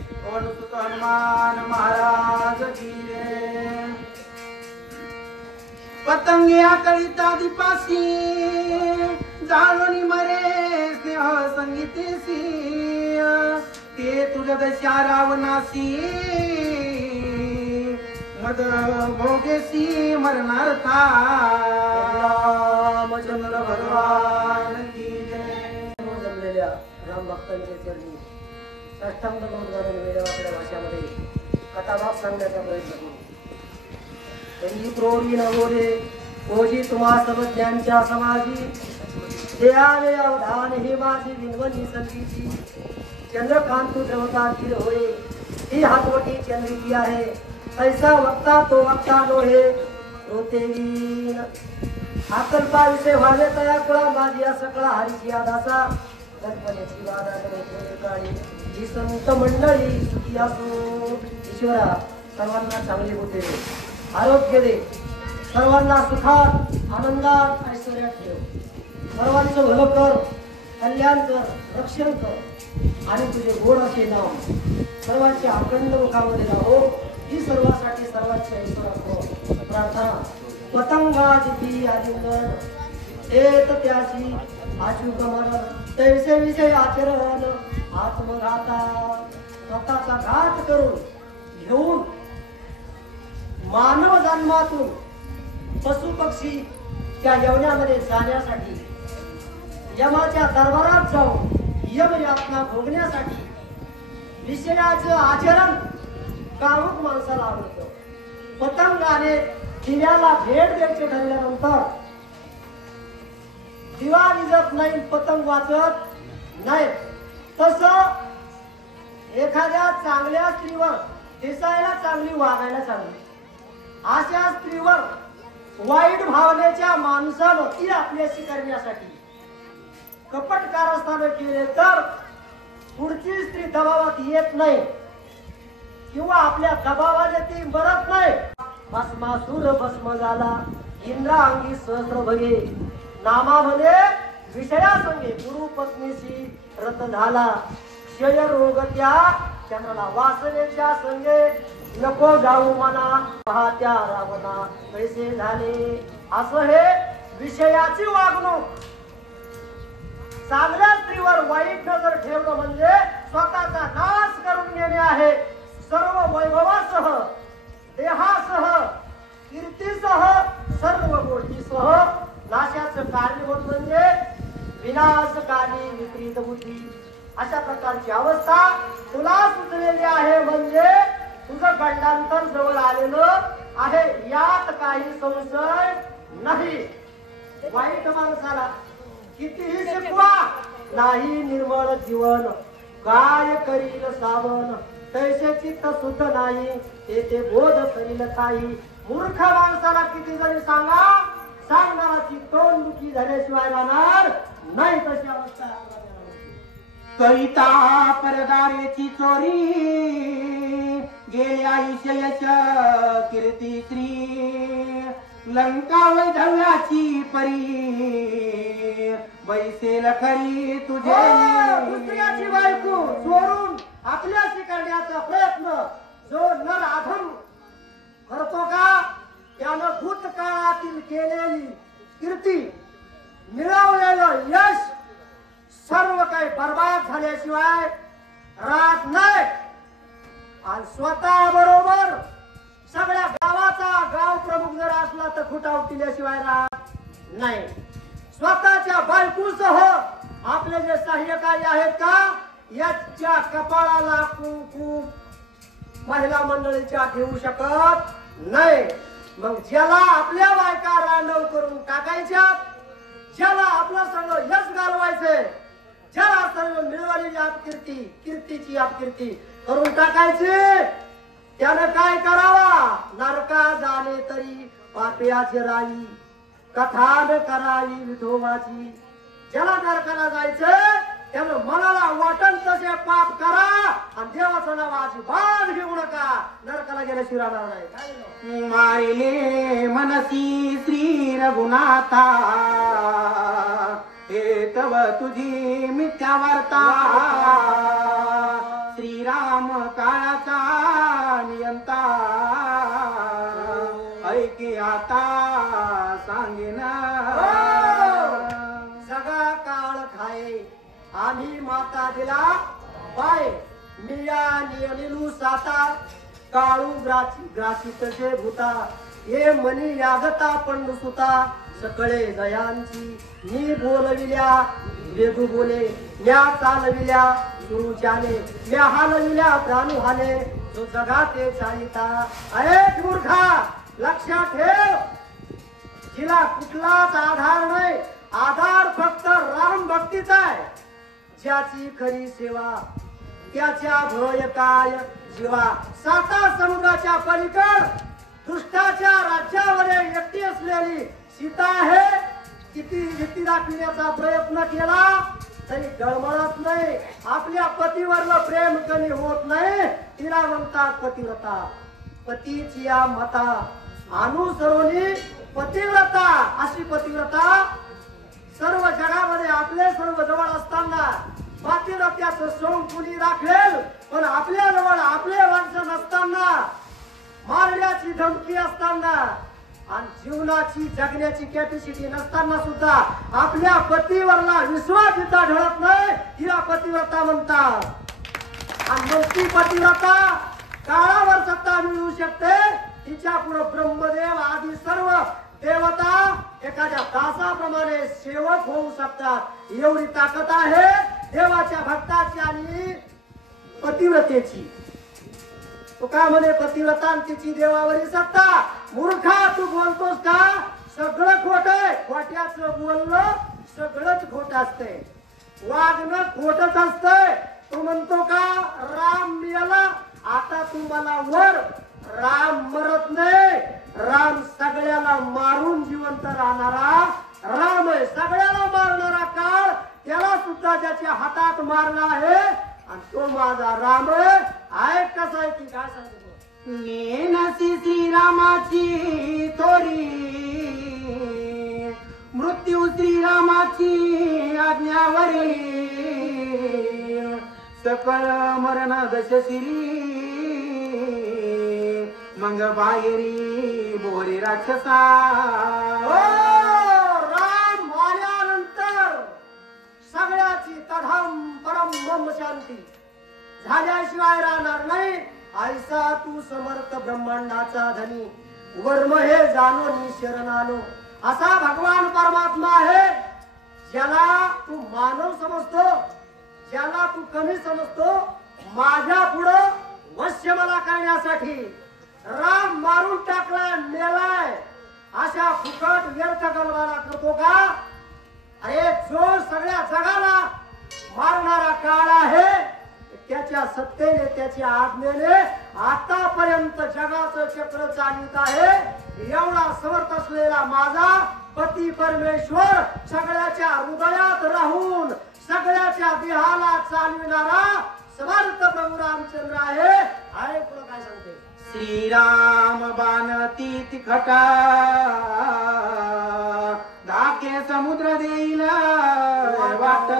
सुत हनुमान महाराज की जय। पतंगिया कळिता दिपासी जाणून मरे स्नेह संगीतेसी ते तुझ दशा रावणासी मद भोगेसी मरणार था रामचंद्र भगवान की जय। जमलेल्या राम भक्तांचे चरणी साष्टांग नमस्कार वेगवेगळ्या भाषामध्ये कथाभाग सांगण्याचा प्रयत्न करू। त्यांनी प्रोरी नवोरे ओजी तुम्हा सर्वज्ञांच्या समाजी देयावे अवधान हे माझी विनवणी संगीती चंद्रकांत देवता तीर होय ही हातवटी चंद्रिकी आहे ऐसा वक्ता तो वक्ता नोहे रोते वीण अकल्पा विषय व्हावे तया कुळा माझी सकळा हरीची आदासा गणपतीची वादा करते काळी ही संत मंडळी सुखी असो। ईश्वरा सर्वांना चांगले होते आरोग्य दे सर्वांना सुखात आनंदात ऐश्वर्यात ठेव सर्वांचं भलं कर कल्याण कर रक्षण कर आणि तुझे गोड असे नाव सर्वांच्या अखंड मुखामध्ये राहो ही सर्वांसाठी सर्वांची ऐश्वर्या प्रार्थना। पतंगा दिती आलिंगन येत त्याशी आशुगमन तैसे विषय आचरण आत्मघाता स्वतःचा घात करून घेऊन मानव जन्मातून पशु पक्षी त्या यवनामध्ये जाण्यासाठी यमाच्या दरबारात जाऊन यम यातना भोगण्यासाठी विषयाचं आचरण कामुक माणसाला आवडतं। पतंगाने दिव्याला भेट द्यायचे ठरल्यानंतर दिवा विजत नाही पतंग वाजत नाही तसं एखाद्या चांगल्या स्त्रीवर दिसायला चांगली वागायला चांगली अशा स्त्रीवर वाईट भावनेच्या माणसानं ती आपल्याशी करण्यासाठी कपट कारस्थान केले तर पुढची स्त्री दबावात येत नाही किंवा आपल्या दबावाने ती मरत नाही। भस्मासुर भस्म झाला इंद्रांगी सहस्र भगे नामा म्हणे विषया संगे गुरु पत्नीशी रत झाला क्षय रोग त्या चंद्राला वासनेच्या संगे नको जाऊ मना पाहत्या रावणा पैसे झाले। असं हे विषयाची वागणूक चांगल्या स्त्रीवर वाईट नजर ठेवणं म्हणजे स्वतःचा नाश करून घेणे आहे। सर्व वैभवासह देहासह कीर्तीसह सर्व गोष्टीसह नाशाचं कारणीभूत म्हणजे विनाशकारी विपरीत बुद्धी अशा प्रकारची अवस्था तुला सुचलेली आहे म्हणजे तुझं गंडांतर जवळ आलेलं आहे यात काही संशय नाही। वाईट माणसाला कितीही शिकवा नाही निर्मळ जीवन काय करील सावन तैसे चित्त शुद्ध नाही ते बोध करील काही मूर्ख माणसाला किती जरी सांगा सांगणाराची तोंड दुखी झाल्याशिवाय राहणार नाही तशी अवस्था करिता परदारेची चोरी गेले आयुष्य यश कीर्ती श्री लंका वैधव्याची परी बैसेल खरी तुझे दुसऱ्याची बायको चोरून आपल्याशी करण्याचा प्रयत्न जो नर अधम करतो का त्यानं भूतकाळातील केलेली कीर्ती मिळवलेलं यश सर्व काही बर्बाद झाल्याशिवाय राहत नाही आणि स्वतः बरोबर सगळ्या गावाचा गाव प्रमुख जर असला तर खुटावटिल्याशिवाय राहत नाही। स्वतःच्या बायकोसह आपले जे सहाय्यकारी आहेत का याच्या कपाळाला कुंकू महिला मंडळीच्या ठेवू शकत नाही। मग ज्याला आपल्या बायका रांडव करून टाकायच्या ज्याला आपलं सगळं यश घालवायचंय ज्याला सर्व मिळवलेली अपकीर्ती कीर्तीची अपकीर्ती करून टाकायची त्यानं काय करावा नरका जाणे तरी पापियाची राई कथा न करावी विठोबाची। ज्याला नरकाला जायचंय त्यानं मनाला वाटण तसे पाप करा आणि देवाचं नाव अजिबात घेऊ नका नरकाला गेल्याशिवाय राहणार नाही। मारिले मनसी श्री रघुनाथा हे तव तुझी मिथ्या वार्ता श्रीराम काळाचा नियंता ऐके आता सांगेन सगळा काळ खाये आम्ही माता दिला पाय मिया नियनिलू साता काळू ग्रासी तसे भूता ये मनी यागता पंडू सुता सकळे दयांची मी बोलविल्या वेदू बोले म्या चालविल्या गुरुच्याने म्या हालविल्या प्राणू हाले जो जगा ते चालिता अरे मूर्खा लक्षात ठेव जिला कुठलाच आधार नाही आधार फक्त राम भक्तीचा आहे ज्याची खरी सेवा त्याच्या भय काय जीवा साता समुद्राच्या पलीकड दुष्टाच्या राज्यावर एकटी असलेली सीता आहे किती भीती दाखविण्याचा प्रयत्न केला तरी डळमळत नाही आपल्या पतीवर प्रेम कमी होत नाही तिला म्हणतात पतिव्रता पतीची या मता अनुसरोनी पतिव्रता अशी पतिव्रता सर्व जगामध्ये आपले सर्व जवळ असताना पातिव्रत्याचं सोंग कुणी राखेल पण आपल्या जवळ आपले वंश नसताना मारण्याची धमकी असताना आणि जीवनाची जगण्याची कॅपॅसिटी नसताना सुद्धा आपल्या पतीवरला विश्वास जिथं ढळत नाही तिला पतिव्रता म्हणतात आणि नुसती पतिव्रता काळावर सत्ता मिळू शकते तिच्या पुढे ब्रह्मदेव आदी सर्व देवता एखाद्या दासाप्रमाणे सेवक होऊ शकतात एवढी ताकद आहे देवाच्या भक्ताची आणि पतिव्रतेची तो का म्हणे पतिव्रता तिची देवावरील सत्ता मूर्खा तू बोलतोस का सगळं खोट आहे खोट्याचं बोलणं सगळंच खोट असतंय वागणं खोटच असतंय तो म्हणतो का राम मिळाला आता तुम्हाला वर राम मरत नाही राम सगळ्याला मारून जिवंत राहणारा राम आहे सगळ्याला मारणारा काळ त्याला सुद्धा ज्याच्या हातात मारला आहे आणि तो माझा राम आहे कसा आहे ती काय सांगतो नेनसी श्रीरामाची तोरी मृत्यू श्रीरामाची आज्ञावरी सकळ मरण दशशिरी मंग बाहेरी बोरे राक्षसा राम आल्यानंतर सगळ्याची तधाम परम ब्रह्म शांती झाल्याशिवाय राहणार नाही ऐसा तू समर्थ ब्रह्मांडाचा धनी वर्म हे जाणो नि शरण आलो असा भगवान परमात्मा आहे ज्याला तू मानव समजतो ज्याला तू कमी समजतो माझ्या पुढं वश्य मला करण्यासाठी राम मारून टाकलाय मेलाय अशा फुकट व्यर्थ गलबाला करतो का अरे जो सगळ्या जगाला मारणारा काळ आहे त्याच्या सत्तेने त्याच्या आज्ञेने आतापर्यंत जगाचं चक्र चालित आहे एवढा समर्थ असलेला माझा पती परमेश्वर सगळ्याच्या हृदयात राहून सगळ्याच्या देहाला चालविणारा समर्थ प्रभू रामचंद्र आहे पुढे काय सांगते श्रीराम बाणती तिखट धाके समुद्र देईल वाट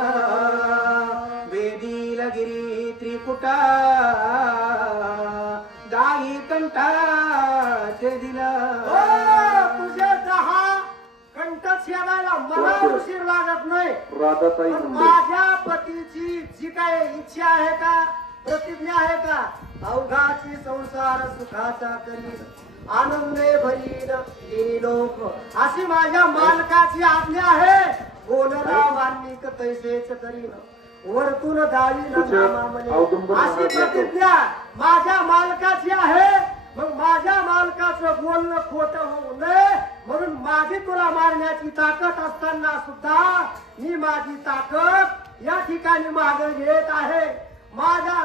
वेदील गिरी त्रिकुट गाई कंठाचे दिलं तुझे 10 कंठ छेदायला मला उशीर लागत नाही राधाताई पण माझ्या पतीची जी काय इच्छा आहे का प्रतिज्ञा आहे का अवघाची संसार सुखाचा करीन आनंदे भरीन तिन्ही लोक अशी माझ्या मालकाची आज्ञा आहे बोलरा वान्निक तैसेच करीन वरतून दावी अशी प्रतिज्ञा माझ्या मालकाची आहे मग माझ्या मालकाचं बोलणं खोटं होऊ नये म्हणून माझी तुला मारण्याची ताकद असताना सुद्धा मी माझी ताकद या ठिकाणी मागे घेत आहे माझा